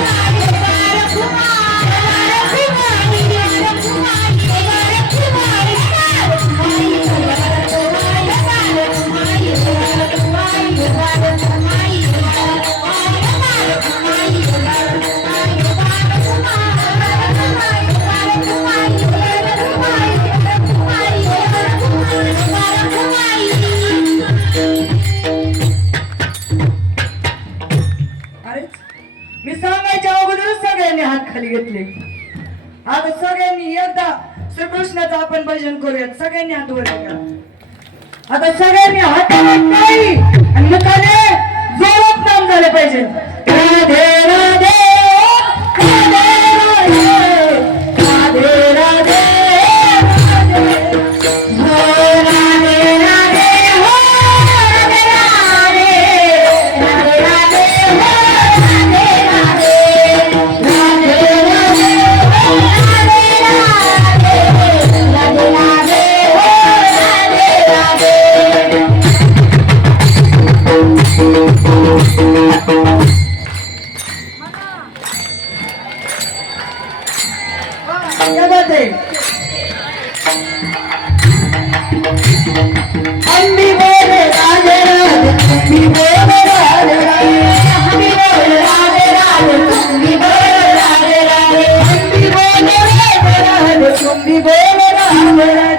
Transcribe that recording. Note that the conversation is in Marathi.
अरे खाली घेतले. आता सगळ्यांनी एकदा श्रीकृष्णाचं आपण भजन करूयात. सगळ्यांनी हात वर आता सगळ्यांनी हात नाही आणि जोरात नाम झाले पाहिजे. क्या बात है राधे राधे राधे राधे राधे राधे राधे राधे राधे राधे राधे राधे